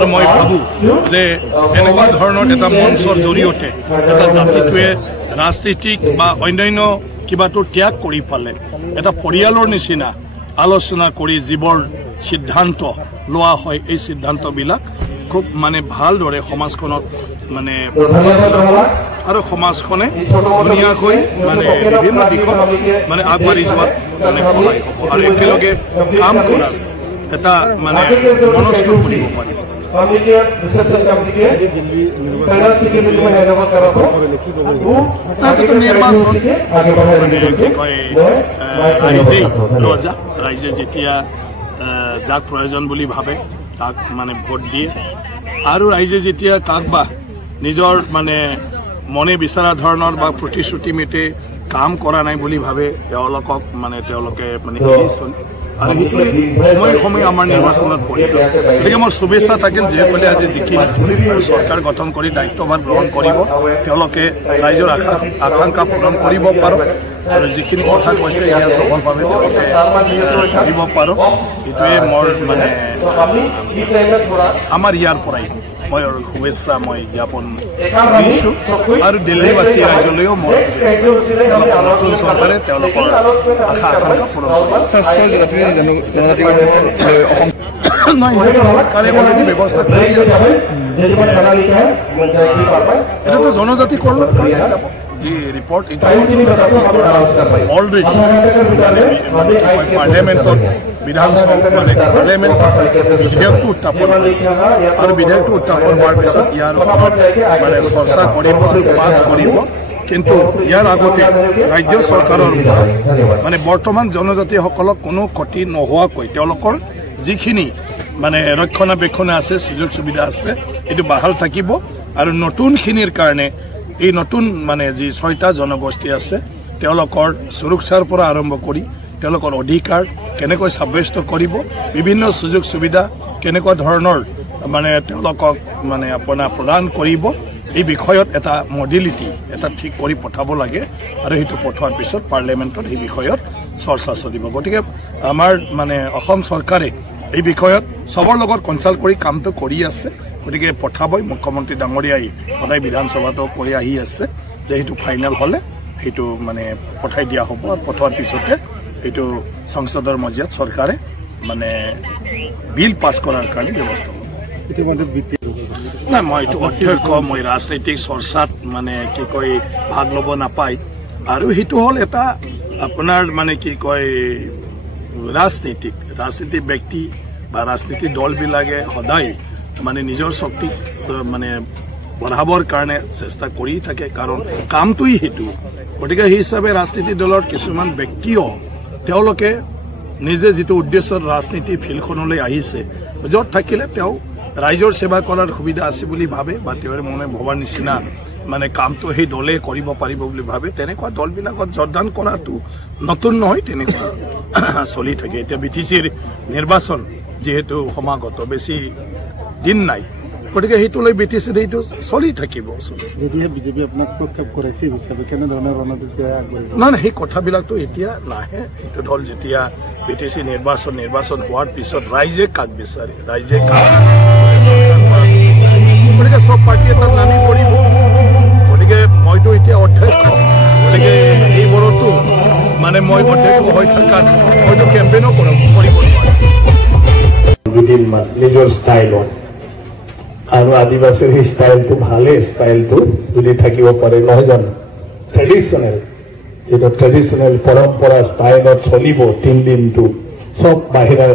মই ভাবো যে এনেকুৱা ধৰণৰ এটা মঞ্চৰ জৰিয়তে এটা জাতিটোৱে ৰাজনীতিক বা অন্যান্য কিবাটো ত্যাগ কৰি পালে এটা পৰিয়ালৰ নিচিনা আলোচনা কৰি যিবোৰ সিদ্ধান্ত লোৱা হয় এই সিদ্ধান্তবিলাক খুব মানে ভালদৰে সমাজখনত মানে আৰু সমাজখনে ধুনীয়াকৈ মানে বিভিন্ন দিশত মানে আগবাঢ়ি যোৱাত মানে সহায় হ'ব আৰু একেলগে কাম কৰাৰ এটা মানে মনস্থ কৰিব পাৰিব ৰাইজে যেতিয়া যাক প্ৰয়োজন বুলি ভাবে তাক মানে ভোট দিয়ে আৰু ৰাইজে যেতিয়া কাক বা নিজৰ মানে মনে বিচৰা ধৰণৰ বা প্ৰতিশ্ৰুতি মতে কাম কৰা নাই বুলি ভাবে তেওঁলোকক মানে তেওঁলোকে মানে আৰু সেইটোৱে সময়ে সময়ে আমাৰ নিৰ্বাচনত পৰিব গতিকে মোৰ শুভেচ্ছা থাকিল যিসকলে আজি জিকি আৰু চৰকাৰ গঠন কৰি দায়িত্বভাৰ গ্ৰহণ কৰিব তেওঁলোকে ৰাইজৰ আকাংক্ষা পূৰণ কৰিব পাৰোঁ আৰু যিখিনি কথা কৈছে এয়া সফলভাৱে তেওঁলোকে কৰিব পাৰোঁ সেইটোৱে মোৰ মানে আমাৰ ইয়াৰ পৰাই মই শুভেচ্ছা মই জ্ঞাপন কৰিছোঁ আৰু দিল্লীবাসী ৰাইজলৈও মই নতুন চৰকাৰে তেওঁলোকৰ আশা আকাংক্ষা পূৰণ চৰকাৰে অলৰেডি ব্যৱস্থা কৰি আছে এটাতো জনজাতি কৰ্ণত যাব যি ৰিপৰ্ট অলৰেডি পাৰ্লিয়ামেণ্টত বিধানসভা মানে পাৰ্লিয়ামেণ্টত বিধেয়কটো উত্থাপন কৰিছে আৰু বিধেয়কটো উত্থাপন হোৱাৰ পিছত ইয়াৰ ওপৰত মানে চৰ্চা কৰিব আৰু পাছ কৰিব কিন্তু ইয়াৰ আগতে ৰাজ্য চৰকাৰৰ মানে বৰ্তমান জনজাতিসকলক কোনো ক্ষতি নোহোৱাকৈ তেওঁলোকৰ যিখিনি মানে ৰক্ষণাবেক্ষণ আছে সুযোগ সুবিধা আছে এইটো বাহাল থাকিব আৰু নতুনখিনিৰ কাৰণে এই নতুন মানে যি 6টা জনগোষ্ঠী আছে তেওঁলোকৰ সুৰক্ষাৰ পৰা আৰম্ভ কৰি তেওঁলোকৰ অধিকাৰ কেনেকৈ সাব্যস্ত কৰিব বিভিন্ন সুযোগ সুবিধা কেনেকুৱা ধৰণৰ মানে তেওঁলোকক মানে আপোনাৰ প্ৰদান কৰিব এই বিষয়ত এটা মডেলিটি এটা ঠিক কৰি পঠাব লাগে আৰু সেইটো পঠোৱাৰ পিছত পাৰ্লিয়ামেণ্টত এই বিষয়ত চৰ্চা চলিব গতিকে আমাৰ মানে অসম চৰকাৰে এই বিষয়ত সবৰ লগত কনসাল্ট কৰি কামটো কৰি আছে গতিকে পঠাবই মুখ্যমন্ত্ৰী ডাঙৰীয়াই সদায় বিধানসভাটো কৰি আহি আছে যে সেইটো ফাইনেল হ'লে সেইটো মানে পঠাই দিয়া হ'ব আৰু পঠোৱাৰ পিছতে এইটো সংসদৰ মজিয়াত চৰকাৰে মানে বিল পাছ কৰাৰ কাৰণে ব্যৱস্থা হ'ব না মই এইটো অধ্যক্ষ মই ৰাজনৈতিক চৰ্চাত মানে কি কয় ভাগ ল'ব নাপায় আৰু সেইটো হ'ল এটা আপোনাৰ মানে কি কয় ৰাজনীতিক ব্যক্তি বা ৰাজনীতিক দলবিলাকে সদায় মানে নিজৰ শক্তি মানে বঢ়াবৰ কাৰণে চেষ্টা কৰি থাকে কাৰণ কামটোই সেইটো গতিকে সেই হিচাপে ৰাজনীতিক দলৰ কিছুমান ব্যক্তিও তেওঁলোকে নিজে যিটো উদ্দেশ্যত ৰাজনীতি ফিল্ডখনলৈ আহিছে য'ত থাকিলে তেওঁ ৰাইজৰ সেৱা কৰাৰ সুবিধা আছে বুলি ভাবে বা তেওঁৰ মনে ভবাৰ নিচিনা মানে কামটো সেই দলে কৰিব পাৰিব বুলি ভাবে তেনেকুৱা দলবিলাকত যোগদান কৰাটো নতুন নহয় তেনেকুৱা চলি থাকে এতিয়া বিটিচিৰ নিৰ্বাচন যেহেতু সমাগত বেছি দিন নাই গতিকে সেইটোলৈ বিটিচিৰ সেইটো চলি থাকিব যদিহে বিজেপি আপোনাক প্ৰক্ষেপ কৰাইছে হিচাপে কেনেধৰণৰ ৰণনীতিৰে আগবাঢ়িব নাই সেই কথাবিলাকতো এতিয়া নাহে সেইটো দল যেতিয়া বিটিচি নিৰ্বাচন হোৱাৰ পিছত ৰাইজে কাক বিচাৰে ৰাইজে কাক গতিকে চব পাৰ্টি এটাত নামি পৰিব গতিকে মইতো এতিয়া অধ্যক্ষ গতিকে এইবোৰতো মানে মই অধ্যক্ষ হৈ থকাত মইতো কেম্পেইনো কৰিব নোৱাৰিম নিজৰ ষ্টাইলত আৰু আদিবাসীৰ সেই ষ্টাইলটো ভালেই ষ্টাইলটো যদি থাকিব পাৰে নহয় জানো ট্ৰেডিশ্যনেল যেটা ট্ৰেডিশ্যনেল পৰম্পৰা ষ্টাইলত চলিব 3 দিনটো সব বাহিৰা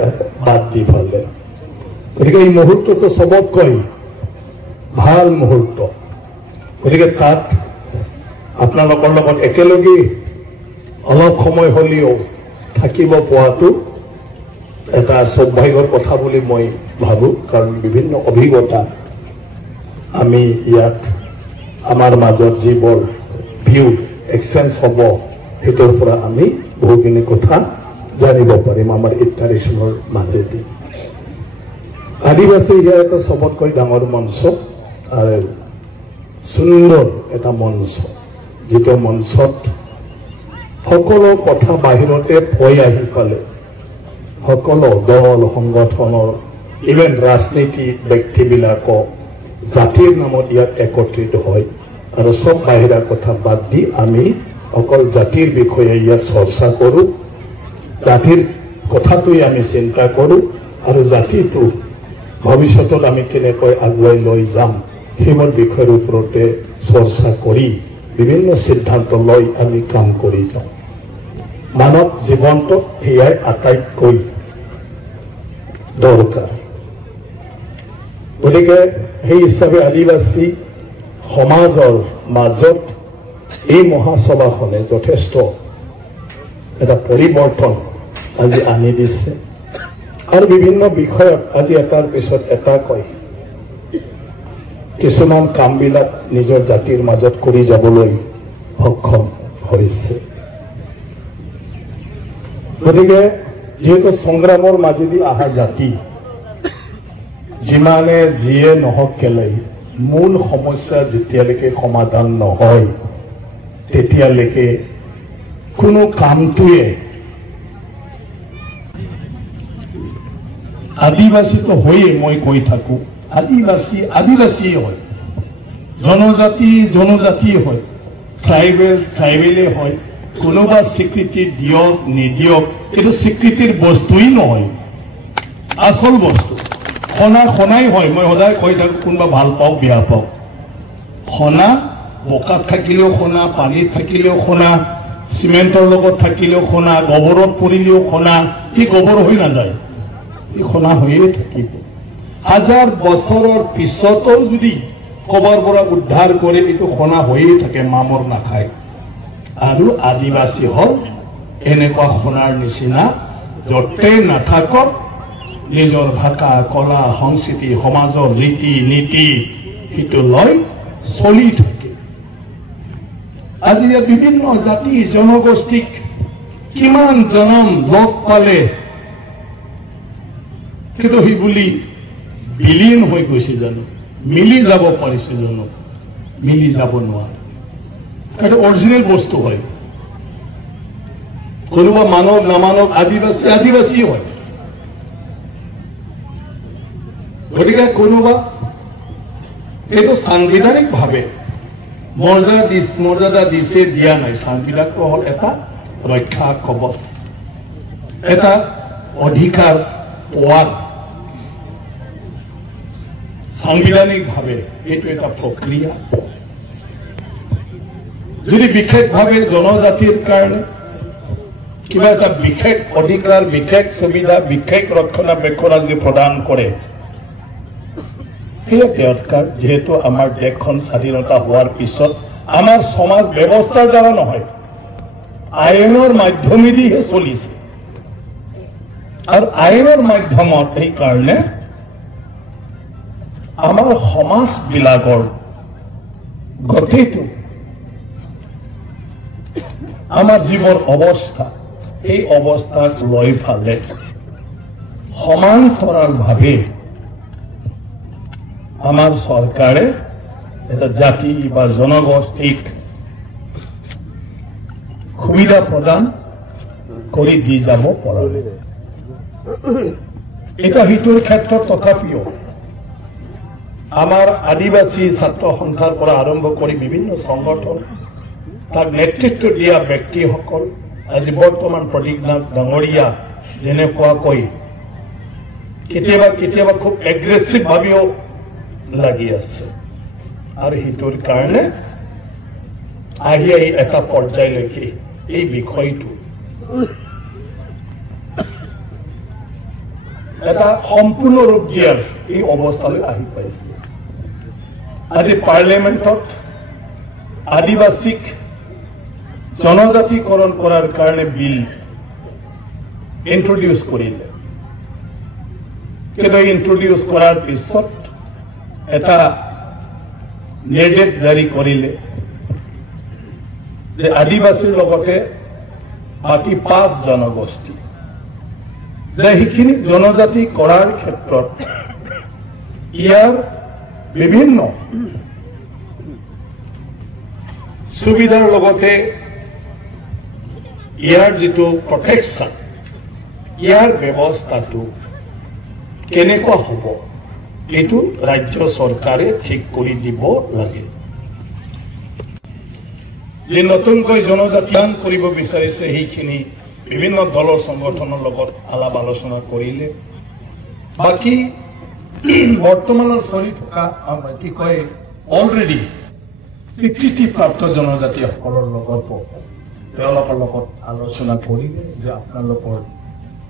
বাদ দি ফালে গতিকে এই মুহূৰ্তটো সবতকৈ ভাল মুহূৰ্ত গতিকে তাত আপোনালোকৰ লগত একেলগে অলপ সময় হ'লেও থাকিব পোৱাটো এটা সৌভাগ্যৰ কথা বুলি মই ভাবো কাৰণ বিভিন্ন অভিজ্ঞতা আমি ইয়াত আমাৰ মাজত যিবোৰ ভিউ এক্সচেঞ্জ হ'ব সেইটোৰ পৰা আমি বহুখিনি কথা জানিব পাৰিম আমাৰ ইণ্টাৰেকশ্যনৰ মাজেদি আদিবাসী ইয়াৰ এটা সবতকৈ ডাঙৰ মঞ্চ আৰু সুন্দৰ এটা মঞ্চ যিটো মঞ্চত সকলো কথা বাহিৰতে হৈ আহি পালে সকলো দল সংগঠনৰ ইভেন ৰাজনীতি ব্যক্তিবিলাকো জাতিৰ নামত ইয়াত একত্ৰিত হয় আৰু সব বাহিৰা কথা বাদ দি আমি অকল জাতিৰ বিষয়ে ইয়াত চৰ্চা কৰোঁ জাতিৰ কথাটোই আমি চিন্তা কৰোঁ আৰু জাতিটো ভৱিষ্যতত আমি কেনেকৈ আগুৱাই লৈ যাম সেইবোৰ বিষয়ৰ ওপৰতে চৰ্চা কৰি বিভিন্ন সিদ্ধান্ত লৈ আমি কাম কৰি যাওঁ মানৱ জীৱনটোত সেয়াই আটাইতকৈ দৰকাৰ গতিকে সেই হিচাপে আদিবাসী সমাজৰ মাজত এই মহাসভাখনে যথেষ্ট এটা পৰিৱৰ্তন আজি আনি দিছে আৰু বিভিন্ন বিষয়ত আজি এটাৰ পিছত এটা কয় কিছুমান কামবিলাক নিজৰ জাতিৰ মাজত কৰি যাবলৈ সক্ষম হৈছে গতিকে যেহেতু সংগ্ৰামৰ মাজেদি অহা জাতি যিমানে যিয়ে নহওক কেলে মূল সমস্যা যেতিয়ালৈকে সমাধান নহয় তেতিয়ালৈকে কোনো কামটোৱে আদিবাসী তো হয়ে মই কৈ থাকো আদিবাসী হয় জনজাতি হয় ট্রাইবেলে হয় কোনোবা স্বীকৃতি দিয়ক নিদিয়ক এইটো স্বীকৃতিৰ বস্তুই নহয় আসল বস্তু খনাই হয় মই সদায় কৈ থাকো কোনোবা ভাল পাওক বেয়া পাওক খনা বোকাত থাকিলেও খনা পানীত থাকিলেও খনা সিমেন্টৰ লগত থাকিলেও খনা গোবৰত পৰিলেও খনা ই গোবৰ হৈ নাযায় ই খনা হৈয়ে থাকিব হাজাৰ বছৰৰ পিছতো যদি কবৰ পৰা উদ্ধাৰ কৰে এইটো খনা হৈয়ে থাকে মামৰ নাখায় আৰু আদিবাসী হল এনেকুৱা খনাৰ নিচিনা য'তে নাথাকক নিজৰ ভাষা কলা সংস্কৃতি সমাজৰ ৰীতি নীতি সেইটো লৈ চলি থাকে আজি বিভিন্ন জাতি জনগোষ্ঠীক কিমান জনম লগ পালে কিন্তু সি বুলি বিলীন হৈ গৈছে জানো মিলি যাব পাৰিছে জানো মিলি যাব নোৱাৰে এটা অৰিজিনেল বস্তু হয় কোনোবা মানৱ নামানৱ আদিবাসী হয় গতিকে কোনোবা এইটো সাংবিধানিক ভাৱে মৰ্যাদা দিছে দিয়া নাই সংবিধানটো হল এটা ৰক্ষা কবচ এটা অধিকাৰ পোৱাৰ সাংবিধানিক ভাৱে এইটো এটা প্ৰক্ৰিয়া যদি বিশেষভাৱে জনজাতিৰ কাৰণে কিবা এটা বিশেষ অধিকাৰ বিশেষ সুবিধা বিশেষ ৰক্ষণাবেক্ষণ যদি প্ৰদান কৰে সেয়া দৰকাৰ যেহেতু আমাৰ দেশখন স্বাধীনতা হোৱাৰ পিছত আমাৰ সমাজ ব্যৱস্থাৰ দ্বাৰা নহয় আইনৰ মাধ্যমেদিহে চলিছে আৰু আইনৰ মাধ্যমত এই কাৰণে আমাৰ সমাজবিলাকৰ গতিটো আমাৰ জীৱৰ অৱস্থা এই অৱস্থাক লৈ ফালে সমান্তৰালভাৱে আমাৰ চৰকাৰে এটা জাতি বা জনগোষ্ঠীক সুবিধা প্ৰদান কৰি দি যাব পৰা এটা হিটোৰ ক্ষেত্ৰত তথাপিও আমাৰ আদিবাসী ছাত্ৰ সন্থাৰ পৰা আৰম্ভ কৰি বিভিন্ন সংগঠন তাক নেতৃত্ব দিয়া ব্যক্তিসকল আজি বৰ্তমান প্ৰদীপনাথ ডাঙৰীয়া যেনেকুৱাকৈ কেতিয়াবা খুব এগ্ৰেছিভ ভাৱেও লাগি আছে আৰু সেইটোৰ কাৰণে আহি এটা পৰ্যায়লৈকে এই বিষয়টো এটা সম্পূৰ্ণ ৰূপ দিয়াৰ এই অৱস্থালৈ আহি পাইছে আজি পাৰ্লিয়ামেণ্টত আদিবাসীক জনজাতিকৰণ কৰাৰ কাৰণে বিল ইন্ট্ৰডিউচ কৰিলে কিন্তু ইন্ট্ৰডিউচ কৰাৰ পিছত এটা নিৰ্দেশ জাৰি কৰিলে যে আদিবাসীৰ লগতে বাকী 5 জনগোষ্ঠী যে সেইখিনি জনজাতি কৰাৰ ক্ষেত্ৰত ইয়াৰ বিভিন্ন সুবিধাৰ লগতে ইয়াৰ যিটো প্ৰটেকশ্যন ইয়াৰ ব্যৱস্থাটো কেনেকুৱা হ'ব এইটো ৰাজ্য চৰকাৰে ঠিক কৰি দিব লাগে যে নতুনকৈ জনজাতিয়ান কৰিব বিচাৰিছে সেইখিনি বিভিন্ন দলৰ সংগঠনৰ লগত আলাপ আলোচনা কৰিলে বাকি বৰ্তমানৰ চলি থকা কি কয় অলৰেডি স্বীকৃতিপ্ৰাপ্ত জনজাতিসকলৰ লগত তেওঁলোকৰ লগত আলোচনা কৰিলে যে আপোনালোকৰ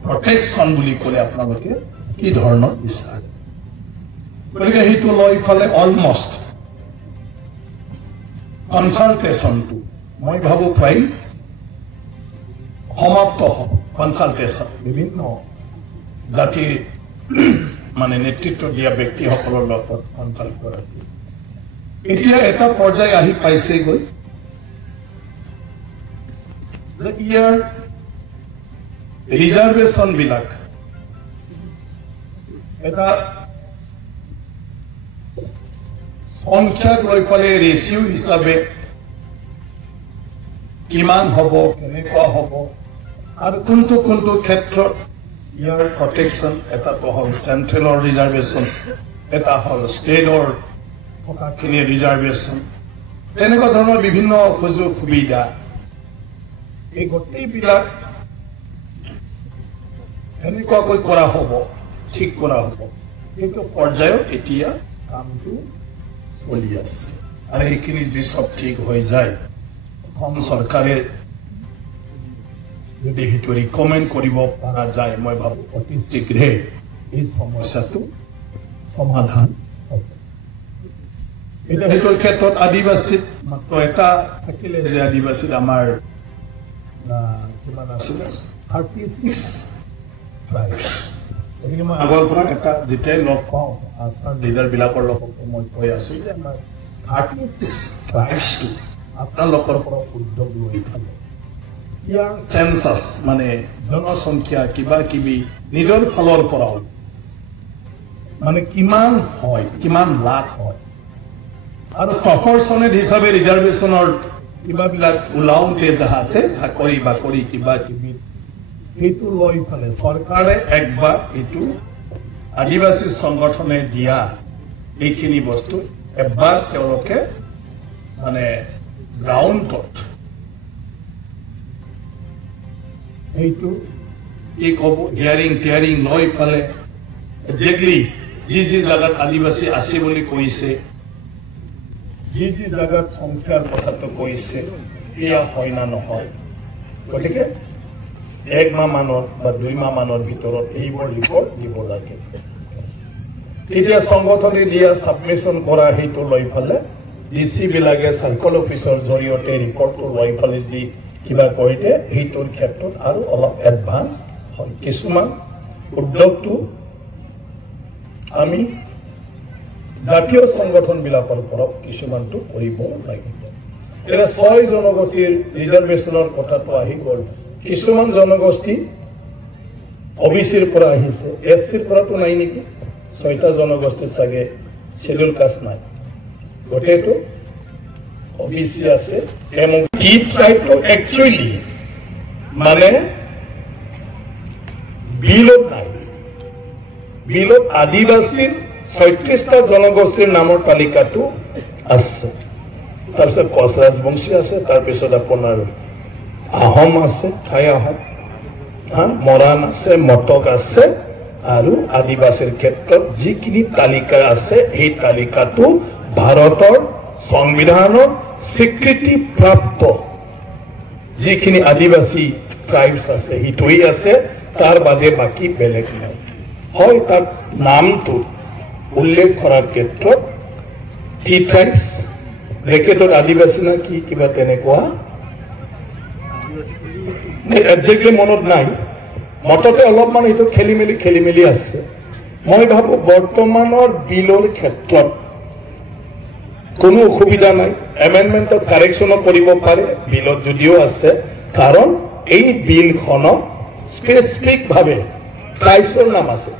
প্ৰটেকশ্যন বুলি ক'লে আপোনালোকে কি ধৰণৰ বিচাৰে গতিকে সেইটো লৈ ফালে অলমষ্ট কনচালটেশ্যনটো মই ভাবো প্ৰায় সমাপ্ত হ'ব কনচালটেশ্যন বিভিন্ন জাতিৰ মানে নেতৃত্ব দিয়া ব্যক্তিসকলৰ লগত কনচাল্ট কৰাটো এতিয়া এটা পৰ্যায় আহি পাইছেগৈ ইয়াৰ ৰিজাৰ্ভেশ্যন বিলাক এটা সংখ্যাক লৈ পেলে ৰেচিঅ' হিচাপে কিমান হ'ব কেনেকুৱা হ'ব আৰু কোনটো কোনটো ক্ষেত্ৰত ইয়াৰ প্ৰটেকশ্যন এটা হ'ল চেন্ট্ৰেলৰ ৰিজাৰ্ভেশ্যন এটা হ'ল ষ্টেটৰ থকাখিনি ৰিজাৰ্ভেশ্যন তেনেকুৱা ধৰণৰ বিভিন্ন সুযোগ সুবিধা এই গোটেইবিলাক এনেকুৱাকৈ কৰা হ'ব ঠিক কৰা হ'ব এইটো পৰ্যায়ত এতিয়া কামটো চলি আছে আৰু এইখিনি যদি চব ঠিক হৈ যায় অসম চৰকাৰে যদি সেইটো ৰিকমেণ্ড কৰিব পৰা যায় মই ভাবোঁ অতি শীঘ্ৰে এই সমস্যাটো সমাধান হ'ব এতিয়া সেইটোৰ ক্ষেত্ৰত আদিবাসীত মাত্ৰ এটা থাকিলে যে আদিবাসীত আমাৰ কিমান আছিলে 36 ট্ৰাইবছ গতিকে মই আগৰ পৰা এটা যেতিয়াই লগ পাওঁ আসাম লিডাৰবিলাকৰ লগত মই কৈ আছোঁ যে আমাৰ 36 ট্ৰাইবছটো আপোনালোকৰ পৰা উদ্যোগ লৈ থাকে ইয়াৰ চেন্সাছ মানে জনসংখ্যা কিবা কিবি নিজৰ ফালৰ পৰাও মানে কিমান হয় কিমান লাখ হয় আৰু প্ৰপৰ্চনেট হিচাপে ৰিজাৰ্ভেশ্যনৰ কিবাবিলাক ওলাওঁতে যাহাতে চাকৰি বাকৰি কিবা কিবি সেইটো লৈ ফালে চৰকাৰে একবাৰ এইটো আদিবাসী সংগঠনে দিয়া এইখিনি বস্তু এবাৰ তেওঁলোকে মানে গ্ৰাউণ্ডত এইটো এক হ'ব হিয়াৰিং লৈ ফালে একজেক্টলি যি জাগাত আদিবাসী আছে বুলি কৈছে যি জাগাত সংখ্যাৰ কথাটো কৈছে এয়া হয় না নহয় গতিকে 1 মাহ মানৰ বা 2 মাহ মানৰ ভিতৰত এইবোৰ ৰিপৰ্ট দিব লাগে তেতিয়া সংগঠনে দিয়া সাবমিশন কৰা সেইটো লৈ ফালে ডিসি বিলাকে সাৰ্কল অফিচৰ জৰিয়তে ৰিপৰ্টটো লৈ ফালে দি কিবা কৰিতে সেইটোৰ ক্ষেত্ৰত আৰু অলপ এডভান্স হয় কিছুমান উদ্যোগটো আমি জাতীয় সংগঠন বিলাকৰ পৰা কিছুমানটো কৰিব লাগিব এৰা 6 জনগোষ্ঠীৰ ৰিজাৰ্ভেশ্যনৰ কথাটো আহি গ'ল কিছুমান জনগোষ্ঠী ওবিসিৰ পৰা আহিছে এসসিৰ পৰাটো নাই নেকি 6টা জনগোষ্ঠী চাগে শিডিউল কাষ্ট নাই গোটেইটো ওবিসি আছে এবং টি ট্রাইবটো একচুয়ালি মানে বিলত নাই বিলত আদিবাসীৰ 36টা জনগোষ্ঠীৰ নামৰ তালিকাটো আছে তাৰপিছত কোচ ৰাজবংশী আছে তাৰপিছত আপোনাৰ আহোম আছে ঠাই আহোম মৰাণ আছে মটক আছে আৰু আদিবাসীৰ ক্ষেত্ৰত যিখিনি তালিকা আছে এই তালিকাটো ভাৰতৰ সংবিধানৰ স্বীকৃতি প্ৰাপ্ত যিখিনি আদিবাসী ট্ৰাইবছ আছে হিটোই আছে তাৰ বাদে বাকি বেলেগ নাই হয় তাৰ নামটো উল্লেখ কৰাৰ ক্ষেত্ৰত টি ট্ৰাইবছ ব্ৰেকেটত আদিবাসী না কি কিবা তেনেকুৱা একজেক্টলি মনত নাই মততে অলপমান এইটো খেলি মেলি আছে মই ভাবো বৰ্তমানৰ বিলৰ ক্ষেত্ৰত কোনো অসুবিধা নাই এমেন্ডমেন্টত কাৰেকশন কৰিব পাৰে বিলত যদিও আছে কাৰণ এই বিলখনত স্পেসিফিক ভাবে ট্ৰাইবছৰ নাম আছে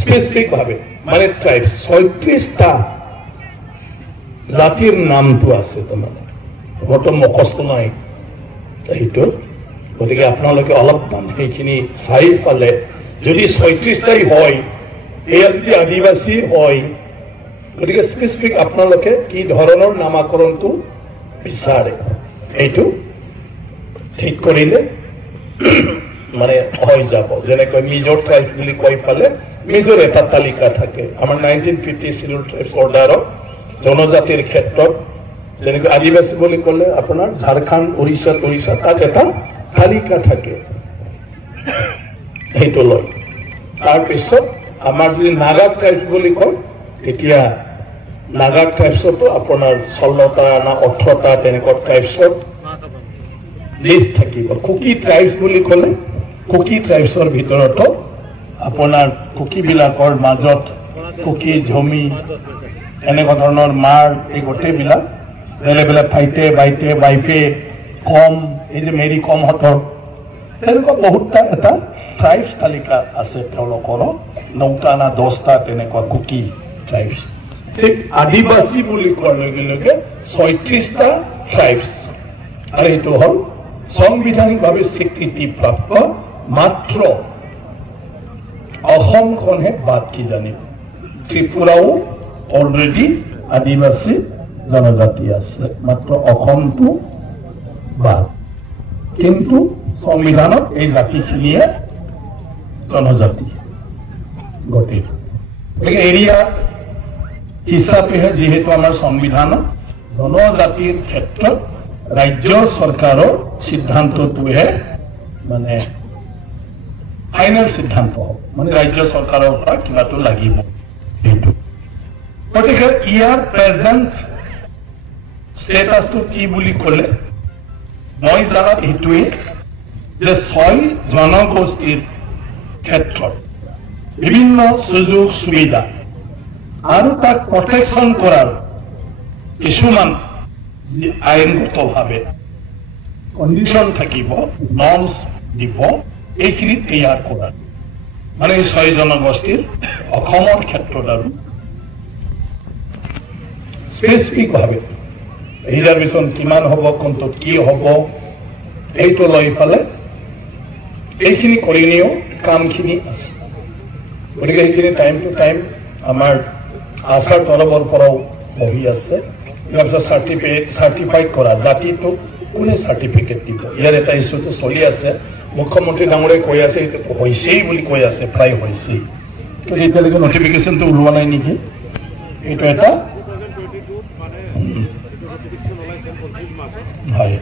স্পেসিফিক ভাবে মানে ট্ৰাইবছ 36টা জাতিৰ নামটো আছে তোমাৰ বৰ্তমান মুখস্থ নাই এইটো গতিকে আপোনালোকে অলপমান সেইখিনি চাৰিফালে যদি ৩৬টাই হয় এয়া যদি আদিবাসী হয় গতিকে স্পেচিফিক আপোনালোকে কি ধৰণৰ নামাকৰণটো বিচাৰে এইটো ঠিক কৰিলে মানে হৈ যাব যেনেকৈ মিজৰ ট্ৰাইব বুলি কৈ পালে মিজৰ এটা তালিকা থাকে আমাৰ 1950 শিডিউল ট্ৰাইবছ অৰ্ডাৰত জনজাতিৰ ক্ষেত্ৰত যেনেকৈ আদিবাসী বুলি ক'লে আপোনাৰ ঝাৰখণ্ড উৰিষ্যা তাত এটা তালিকা থাকে সেইটো লয় তাৰপিছত আমাৰ যদি নাগা ট্ৰাইবছ বুলি কয় তেতিয়া নাগা ট্ৰাইবছতো আপোনাৰ 16টা না 18টা তেনেকুৱা ট্ৰাইবছৰ লিষ্ট থাকিব কুকি ট্ৰাইবছ বুলি ক'লে কুকি ট্ৰাইবছৰ ভিতৰতো আপোনাৰ কুকিবিলাকৰ মাজত কুকি ঝমি এনেকুৱা ধৰণৰ মাৰ এই গোটেইবিলাক বেলেগ ফাইটে বাইটে বাইফে কম এই যে মেৰি কমহঁতৰ তেনেকুৱা বহুতটা এটা ট্ৰাইবছ তালিকা আছে তেওঁলোকৰ 9টা না 10টা তেনেকুৱা কুকি ট্ৰাইবছ ঠিক আদিবাসী বুলি কোৱাৰ লগে লগে 36টা ট্ৰাইবছ আৰু এইটো হ'ল সংবিধানিকভাৱে স্বীকৃতিপ্ৰাপ্ত মাত্ৰ অসমখনহে বাদ কি জানিব ত্ৰিপুৰাও অলৰেডি আদিবাসী জনজাতি আছে মাত্ৰ অসমটো বাদ কিন্তু সংবিধানত এই জাতিখিনিয়ে জনজাতি গঠিত গতিকে এৰিয়া হিচাপেহে যিহেতু আমাৰ সংবিধানত জনজাতিৰ ক্ষেত্ৰত ৰাজ্য চৰকাৰৰ সিদ্ধান্তটোহে মানে ফাইনেল সিদ্ধান্ত হ'ব মানে ৰাজ্য চৰকাৰৰ পৰা কিবাটো লাগিব এইটো গতিকে ইয়াৰ প্ৰেজেণ্ট ষ্টেটাছটো কি বুলি ক'লে মই জানাত এইটোৱে যে 6 জনগোষ্ঠীৰ ক্ষেত্ৰত বিভিন্ন সুযোগ সুবিধা আৰু তাক প্ৰটেকশ্যন কৰাৰ কিছুমান আইনগতভাৱে কণ্ডিশ্যন থাকিব নৰ্মছ দিব এইখিনি তৈয়াৰ কৰাৰ মানে এই 6 জনগোষ্ঠীৰ অসমৰ ক্ষেত্ৰত আৰু স্পেচিফিকভাৱে ৰিজাৰ্ভেশ্যন কিমান হ'ব কোনটো কি হ'ব এইটো লৈ পেলাই এইখিনি কৰিলেও কামখিনি আছে গতিকে এইখিনি টাইম টু টাইম আমাৰ আশাৰ তৰফৰ পৰাও বহি আছে তাৰপিছত চাৰ্টিফাইড কৰা জাতিটো কোনে চাৰ্টিফিকেট দিব ইয়াৰ এটা ইছ্যুটো চলি আছে মুখ্যমন্ত্ৰী ডাঙৰে কৈ আছে এইটো হৈছেই বুলি কৈ আছে প্ৰায় হৈছেই কিন্তু এতিয়ালৈকে নটিফিকেশ্যনটো ওলোৱা নাই নেকি এইটো এটা হয়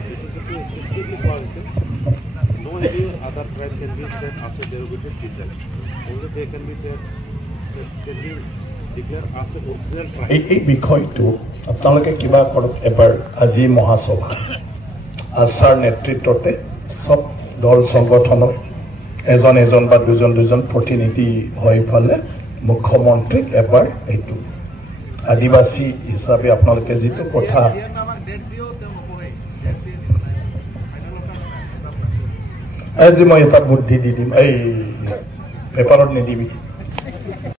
এই বিষয়টো আপোনালোকে কিবা কৰক এবাৰ আজি মহাসভা আশাৰ নেতৃত্বতে সব দল সংগঠনৰ এজন বা দুজন প্ৰতিনিধি হৈ পেলাই মুখ্যমন্ত্ৰীক এবাৰ এইটো আদিবাসী হিচাপে আপোনালোকে যিটো কথা আজি মই এটা বুদ্ধি দি দিম এই পেপাৰত নিদিবি